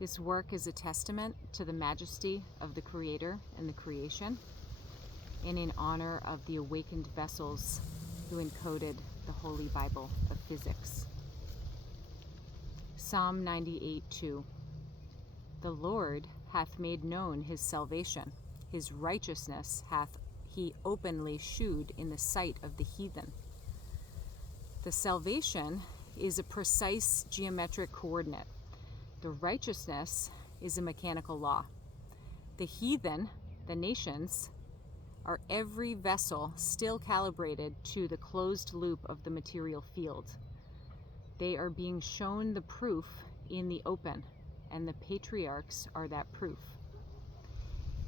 This work is a testament to the majesty of the Creator and the creation, and in honor of the awakened vessels who encoded the Holy Bible of Physics. Psalm 98:2. The Lord hath made known his salvation. His righteousness hath he openly shewed in the sight of the heathen. The salvation is a precise geometric coordinate. The righteousness is a mechanical law. The heathen, the nations, are every vessel still calibrated to the closed loop of the material field. They are being shown the proof in the open, and the patriarchs are that proof.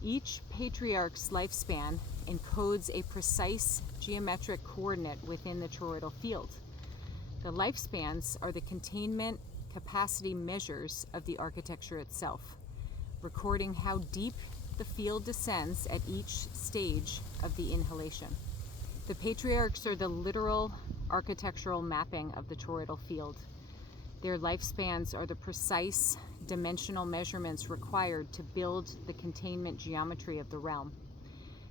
Each patriarch's lifespan encodes a precise geometric coordinate within the toroidal field. The lifespans are the containment capacity measures of the architecture itself, recording how deep the field descends at each stage of the inhalation. The patriarchs are the literal architectural mapping of the toroidal field. Their lifespans are the precise dimensional measurements required to build the containment geometry of the realm.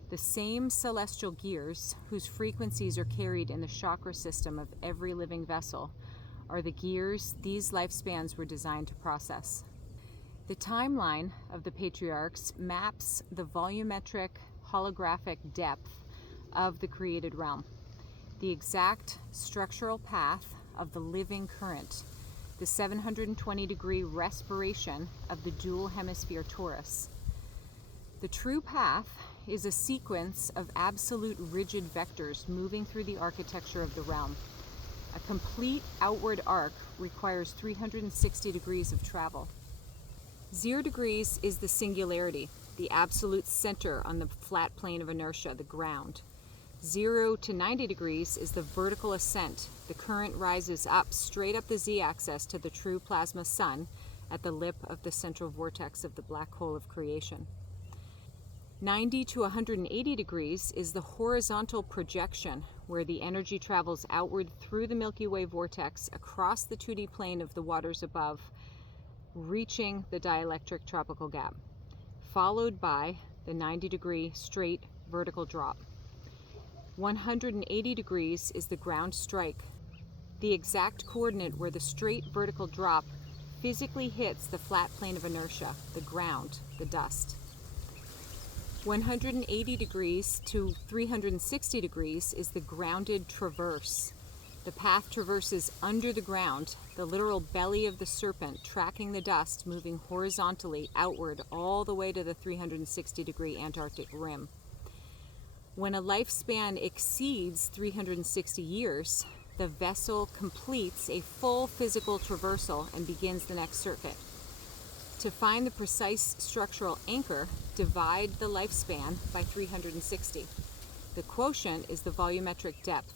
The same celestial gears, whose frequencies are carried in the chakra system of every living vessel, are the gears these lifespans were designed to process. The timeline of the patriarchs maps the volumetric holographic depth of the created realm, the exact structural path of the living current, the 720-degree respiration of the Dual Hemisphere Torus. The true path is a sequence of absolute rigid vectors moving through the architecture of the realm. A complete outward arc requires 360 degrees of travel. 0 degrees is the singularity, the absolute center on the flat plane of inertia, the ground. 0 to 90 degrees is the vertical ascent. The current rises up, straight up the z-axis to the true plasma sun at the lip of the central vortex of the black hole of creation. 90 to 180 degrees is the horizontal projection, where the energy travels outward through the Milky Way vortex across the 2D plane of the waters above, reaching the dielectric tropical gap, followed by the 90-degree straight vertical drop. 180 degrees is the ground strike, the exact coordinate where the straight vertical drop physically hits the flat plane of inertia, the ground, the dust. 180 degrees to 360 degrees is the grounded traverse. The path traverses under the ground, the literal belly of the serpent, tracking the dust, moving horizontally outward all the way to the 360-degree Antarctic rim. When a lifespan exceeds 360 years, the vessel completes a full physical traversal and begins the next circuit. To find the precise structural anchor, divide the lifespan by 360. The quotient is the volumetric depth.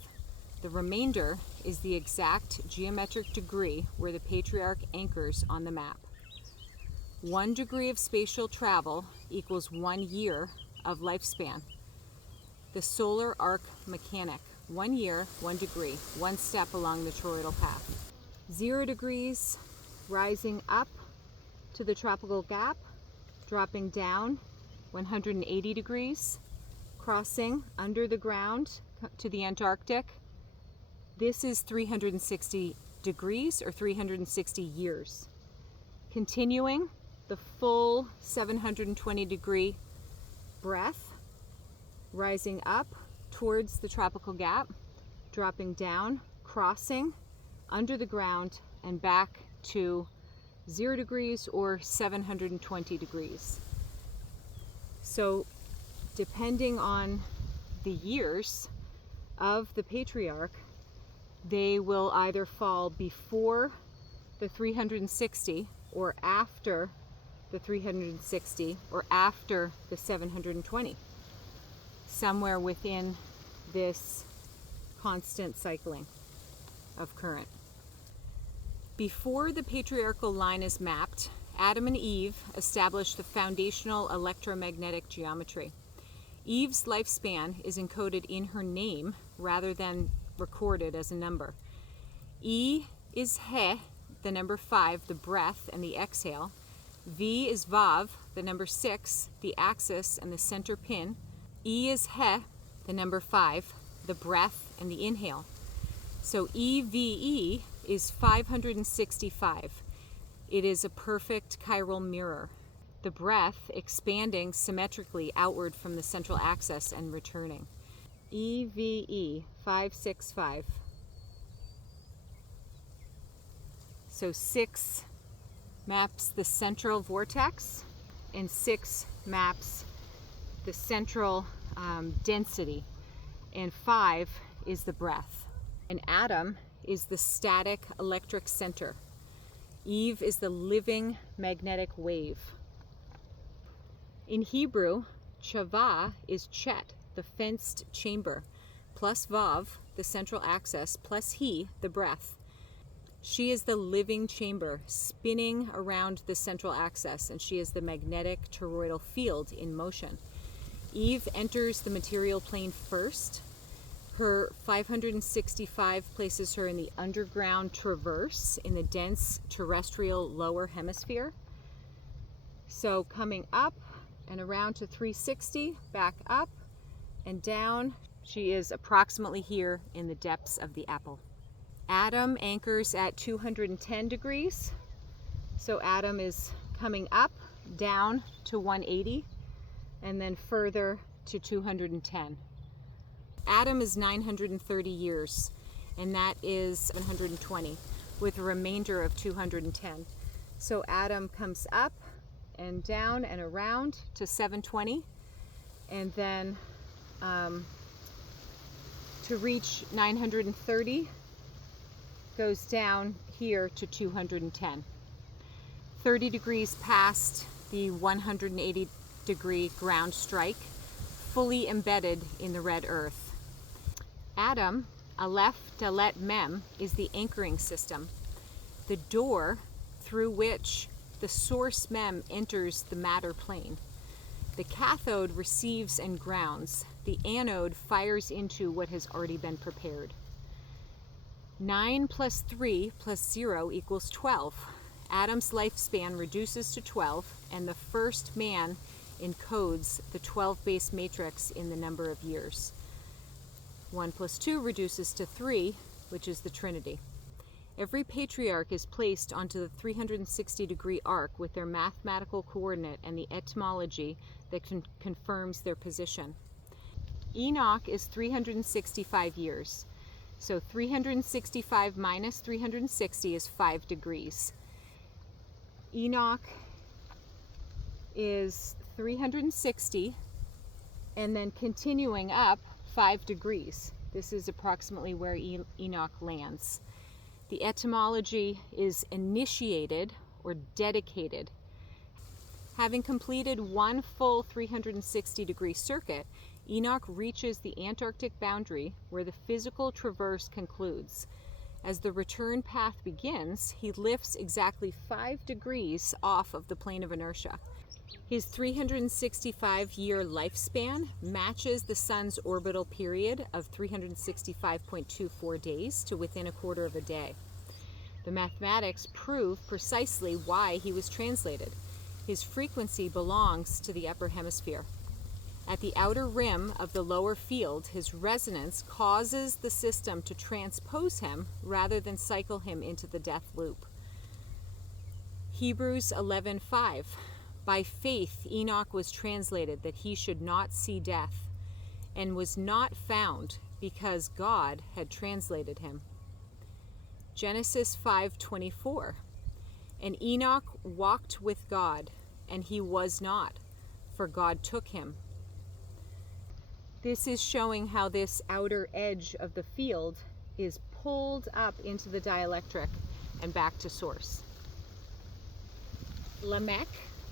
The remainder is the exact geometric degree where the patriarch anchors on the map. 1 degree of spatial travel equals 1 year of lifespan. The solar arc mechanic, 1 year, 1 degree, 1 step along the toroidal path. 0 degrees, rising up to the tropical gap, dropping down 180 degrees, crossing under the ground to the Antarctic. This is 360 degrees or 360 years. Continuing the full 720-degree breath, rising up towards the tropical gap, dropping down, crossing under the ground and back to 0 degrees or 720 degrees. So depending on the years of the patriarch, they will either fall before the 360 or after the 360 or after the 720, somewhere within this constant cycling of current. Before the patriarchal line is mapped, Adam and Eve established the foundational electromagnetic geometry. Eve's lifespan is encoded in her name rather than recorded as a number. E is He, the number 5, the breath and the exhale. V is Vav, the number 6, the axis and the center pin. E is He, the number 5, the breath and the inhale. So EVE is 565. It is a perfect chiral mirror. The breath expanding symmetrically outward from the central axis and returning. EVE 565. So 6 maps the central vortex and 6 maps the central density, and 5 is the breath. An atom is the static electric center. Eve is the living magnetic wave. In Hebrew, Chava is Chet, the fenced chamber, plus Vav, the central axis, plus He, the breath. She is the living chamber spinning around the central axis, and she is the magnetic toroidal field in motion. Eve enters the material plane first. Her 565 places her in the underground traverse in the dense terrestrial lower hemisphere. So coming up and around to 360, back up and down, she is approximately here in the depths of the apple. Adam anchors at 210 degrees. So Adam is coming up, down to 180, and then further to 210. Adam is 930 years, and that is 720, with a remainder of 210. So Adam comes up and down and around to 720, and then to reach 930, goes down here to 210. 30 degrees past the 180 degree ground strike, fully embedded in the red earth. Adam, Aleph, Dalet, Mem, is the anchoring system, the door through which the source Mem enters the matter plane. The cathode receives and grounds. The anode fires into what has already been prepared. 9 plus 3 plus 0 equals 12. Adam's lifespan reduces to 12, and the first man encodes the 12 base matrix in the number of years. 1 plus 2 reduces to 3, which is the Trinity. Every patriarch is placed onto the 360-degree arc with their mathematical coordinate and the etymology that confirms their position. Enoch is 365 years. So 365 minus 360 is 5 degrees. Enoch is 360 and then continuing up 5 degrees. This is approximately where Enoch lands. The etymology is initiated or dedicated. Having completed one full 360-degree circuit, Enoch reaches the Antarctic boundary where the physical traverse concludes. As the return path begins, he lifts exactly 5 degrees off of the plane of inertia. His 365-year lifespan matches the sun's orbital period of 365.24 days to within a quarter of a day. The mathematics prove precisely why he was translated. His frequency belongs to the upper hemisphere. At the outer rim of the lower field, his resonance causes the system to transpose him rather than cycle him into the death loop. Hebrews 11:5. By faith Enoch was translated that he should not see death, and was not found because God had translated him. Genesis 5:24. And Enoch walked with God, and he was not, for God took him. This is showing how this outer edge of the field is pulled up into the dielectric and back to source. Lamech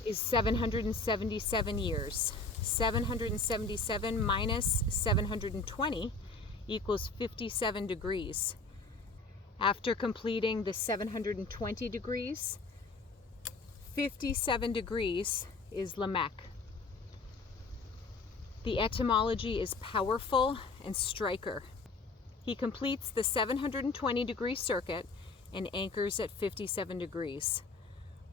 is 777 years. 777 minus 720 equals 57 degrees. After completing the 720 degrees, 57 degrees is Lamech. The etymology is powerful and striker. He completes the 720-degree circuit and anchors at 57 degrees.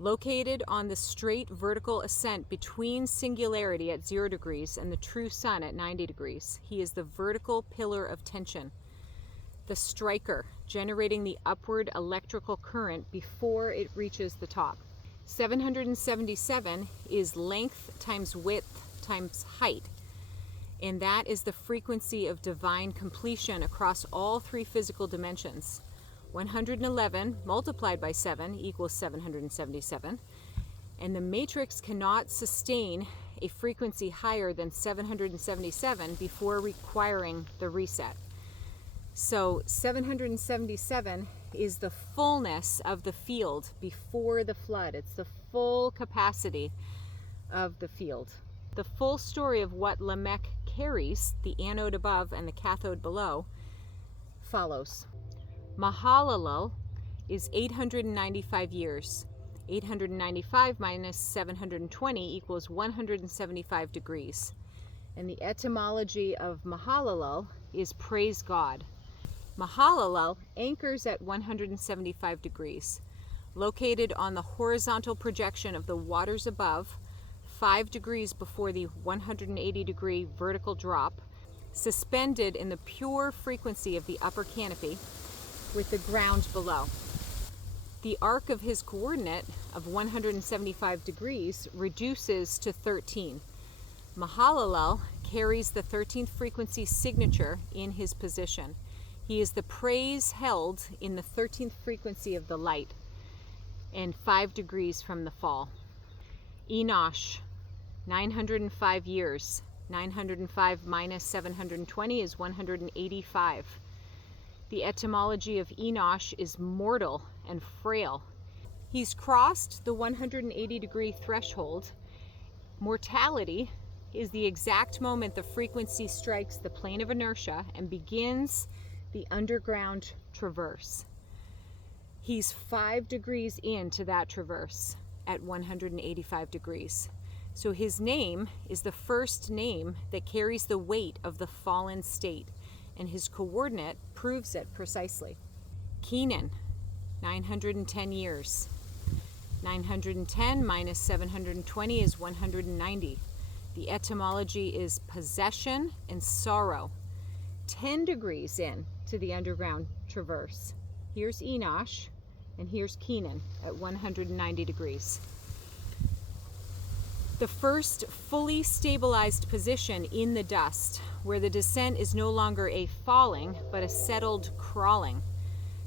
Located on the straight vertical ascent between singularity at 0 degrees and the true sun at 90 degrees, he is the vertical pillar of tension, the striker, generating the upward electrical current before it reaches the top. 777 is length times width times height, and that is the frequency of divine completion across all 3 physical dimensions. 111 multiplied by 7 equals 777, and the matrix cannot sustain a frequency higher than 777 before requiring the reset. So 777 is the fullness of the field before the flood. It's the full capacity of the field. The full story of what Lamech carries, the anode above and the cathode below, follows. Mahalalel is 895 years. 895 minus 720 equals 175 degrees. And the etymology of Mahalalel is praise God. Mahalalel anchors at 175 degrees, located on the horizontal projection of the waters above, 5 degrees before the 180 degree vertical drop, suspended in the pure frequency of the upper canopy, with the ground below. The arc of his coordinate of 175 degrees reduces to 13. Mahalalel carries the 13th frequency signature in his position. He is the praise held in the 13th frequency of the light, and 5 degrees from the fall. Enosh, 905 years. 905 minus 720 is 185. The etymology of Enosh is mortal and frail. He's crossed the 180 degree threshold. Mortality is the exact moment the frequency strikes the plane of inertia and begins the underground traverse. He's 5 degrees into that traverse at 185 degrees. So his name is the first name that carries the weight of the fallen state, and his coordinate proves it precisely. Kenan, 910 years. 910 minus 720 is 190. The etymology is possession and sorrow. 10 degrees in to the underground traverse. Here's Enosh, and here's Kenan at 190 degrees. The first fully stabilized position in the dust, where the descent is no longer a falling, but a settled crawling.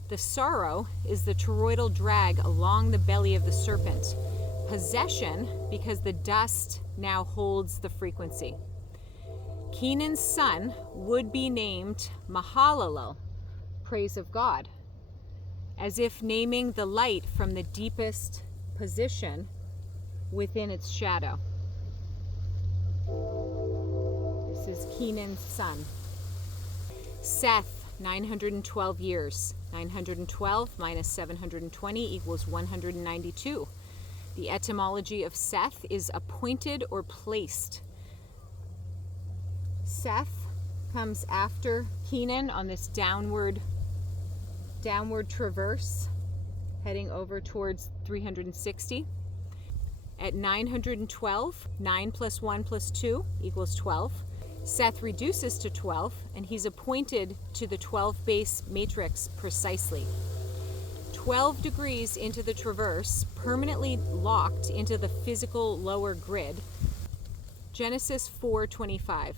The sorrow is the toroidal drag along the belly of the serpent. Possession, because the dust now holds the frequency. Kenan's son would be named Mahalalel, praise of God, as if naming the light from the deepest position within its shadow. This is Kenan's son. Seth, 912 years. 912 minus 720 equals 192. The etymology of Seth is appointed or placed. Seth comes after Kenan on this downward traverse, heading over towards 360. At 912, 9 plus 1 plus 2 equals 12. Seth reduces to 12, and he's appointed to the 12 base matrix precisely. 12 degrees into the traverse, permanently locked into the physical lower grid. Genesis 4:25.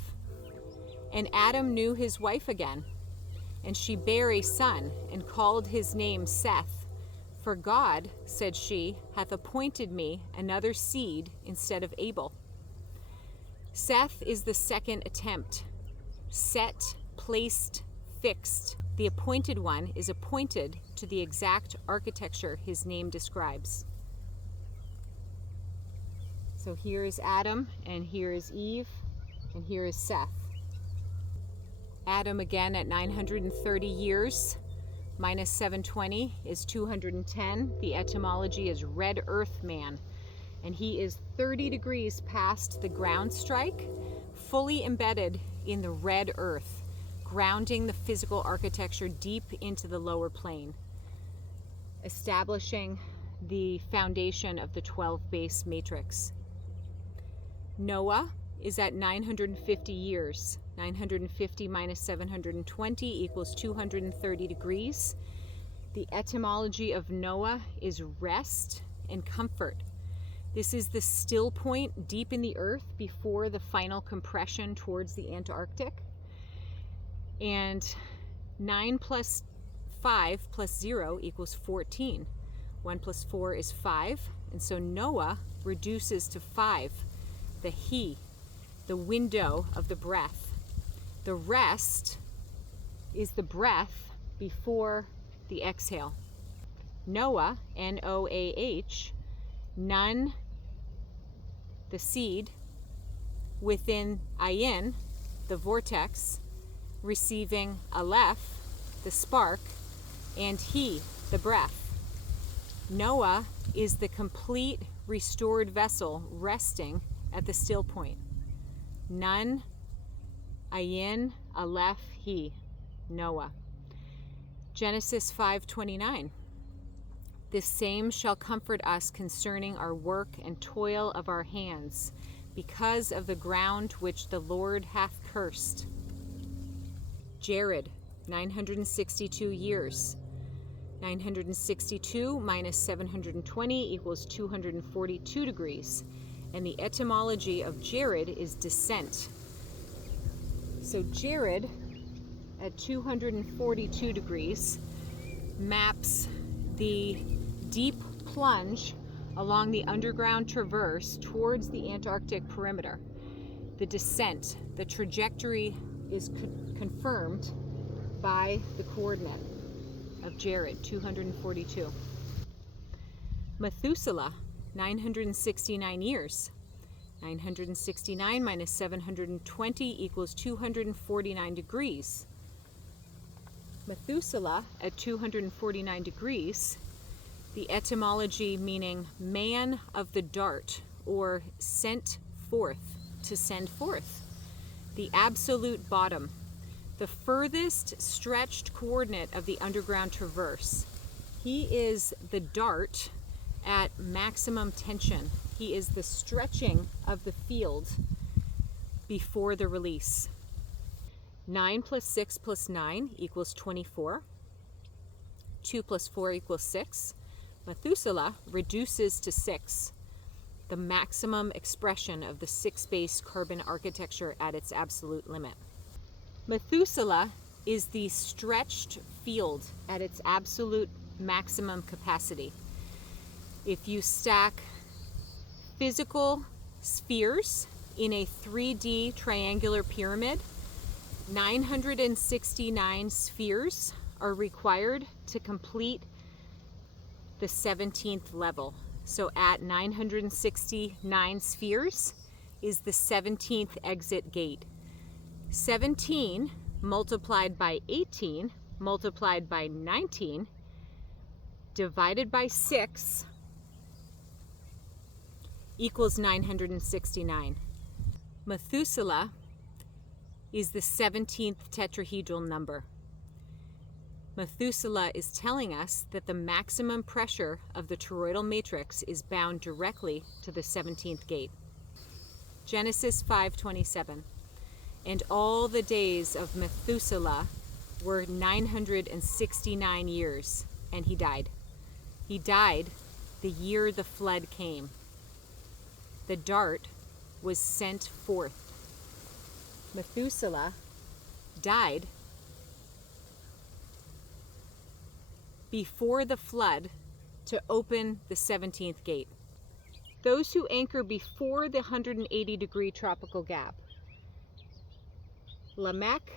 And Adam knew his wife again, and she bare a son, and called his name Seth. For God, said she, hath appointed me another seed instead of Abel. Seth is the second attempt. Set, placed, fixed. The appointed one is appointed to the exact architecture his name describes. So here is Adam, and here is Eve, and here is Seth. Adam again at 930 years, minus 720 is 210. The etymology is red earth man, and he is 30 degrees past the ground strike, fully embedded in the red earth, grounding the physical architecture deep into the lower plane, establishing the foundation of the 12 base matrix. Noah is at 950 years. 950 minus 720 equals 230 degrees. The etymology of Noah is rest and comfort. This is the still point deep in the earth before the final compression towards the Antarctic. And 9 plus 5 plus 0 equals 14. 1 plus 4 is 5. And so Noah reduces to 5, the he, the window of the breath. The rest is the breath before the exhale. Noah, N-O-A-H, none, the seed, within ayin, the vortex, receiving aleph, the spark, and he, the breath. Noah is the complete restored vessel resting at the still point. Nun, ayin, aleph, he, Noah. Genesis 5:29. The same shall comfort us concerning our work and toil of our hands, because of the ground which the Lord hath cursed. Jared, 962 years. 962 minus 720 equals 242 degrees. And the etymology of Jared is descent. So Jared, at 242 degrees, maps the deep plunge along the underground traverse towards the Antarctic perimeter. The descent, the trajectory is confirmed by the coordinate of Jared, 242. Methuselah, 969 years. 969 minus 720 equals 249 degrees. Methuselah at 249 degrees, the etymology meaning man of the dart, or sent forth, to send forth. The absolute bottom, the furthest stretched coordinate of the underground traverse. He is the dart at maximum tension. He is the stretching of the field before the release. 9 plus 6 plus 9 equals 24. 2 plus 4 equals 6. Methuselah reduces to 6, the maximum expression of the 6-base carbon architecture at its absolute limit. Methuselah is the stretched field at its absolute maximum capacity. If you stack physical spheres in a 3D triangular pyramid, 969 spheres are required to complete the 17th level. So at 969 spheres is the 17th exit gate. 17 multiplied by 18 multiplied by 19 divided by 6 equals 969. Methuselah is the 17th tetrahedral number. Methuselah is telling us that the maximum pressure of the toroidal matrix is bound directly to the 17th gate. Genesis 5:27. And all the days of Methuselah were 969 years, and he died. He died the year the flood came. The dart was sent forth. Methuselah died before the flood to open the 17th gate. Those who anchor before the 180-degree tropical gap, Lamech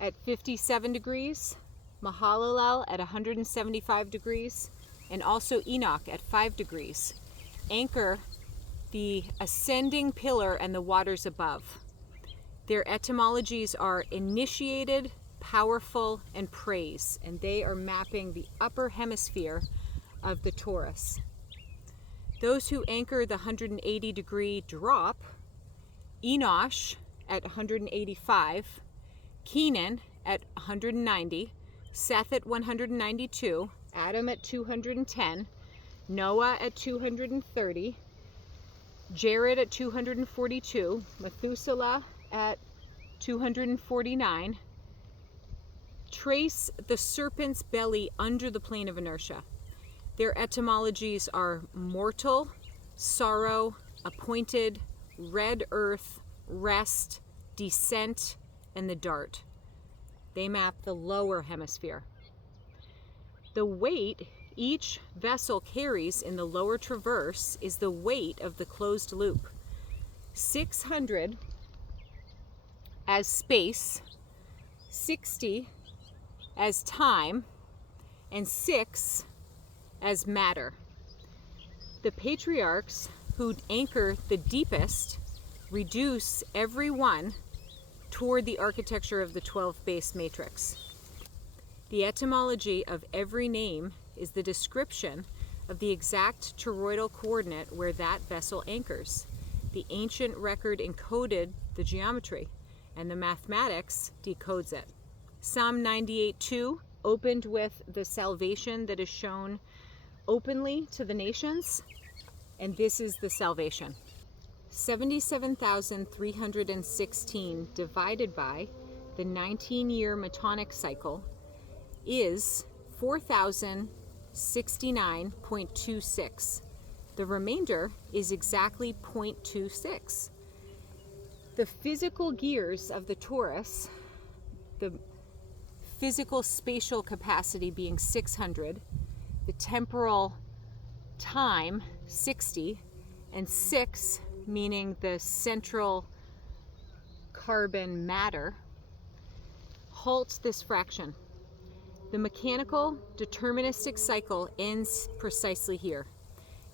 at 57 degrees, Mahalalel at 175 degrees, and also Enoch at 5 degrees, anchor the ascending pillar and the waters above. Their etymologies are initiated, powerful, and praise, and they are mapping the upper hemisphere of the Torus. Those who anchor the 180-degree drop, Enosh at 185, Kenan at 190, Seth at 192, Adam at 210, Noah at 230, Jared at 242, Methuselah at 249. Trace the serpent's belly under the plane of inertia. Their etymologies are mortal, sorrow, appointed, red earth, rest, descent, and the dart. They map the lower hemisphere. The weight each vessel carries in the lower traverse is the weight of the closed loop. 600 as space, 60 as time, and 6 as matter. The patriarchs who anchor the deepest reduce every one toward the architecture of the 12 base matrix. The etymology of every name is the description of the exact toroidal coordinate where that vessel anchors. The ancient record encoded the geometry, and the mathematics decodes it. Psalm 98:2 opened with the salvation that is shown openly to the nations, and this is the salvation. 77,316 divided by the 19-year Metonic cycle is 4,069.26. The remainder is exactly 0.26. The physical gears of the torus, the physical spatial capacity being 600, the temporal time 60, and 6 meaning the central carbon matter, halts this fraction. The mechanical deterministic cycle ends precisely here.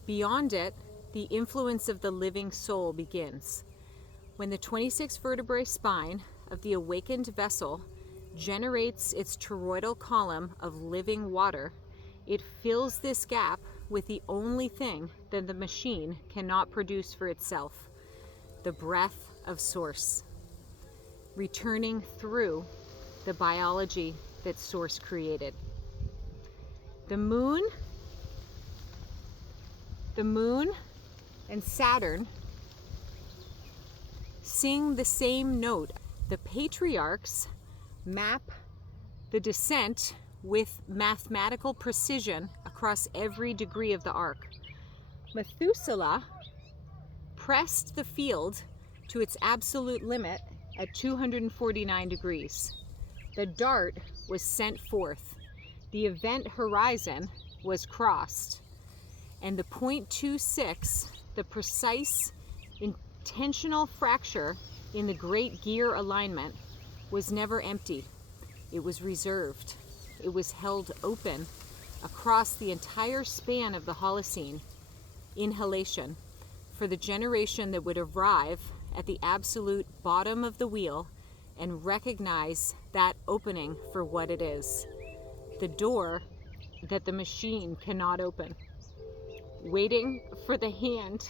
Beyond it, the influence of the living soul begins. When the 26 vertebrae spine of the awakened vessel generates its toroidal column of living water, it fills this gap with the only thing that the machine cannot produce for itself, the breath of source, returning through the biology that source created. The moon and Saturn sing the same note. The patriarchs map the descent with mathematical precision across every degree of the arc. Methuselah pressed the field to its absolute limit at 249 degrees. The dart was sent forth. The event horizon was crossed. And the 0.26, the precise intentional fracture in the great gear alignment, was never empty. It was reserved. It was held open across the entire span of the Holocene inhalation for the generation that would arrive at the absolute bottom of the wheel and recognize that opening for what it is, the door that the machine cannot open, waiting for the hand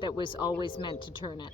that was always meant to turn it.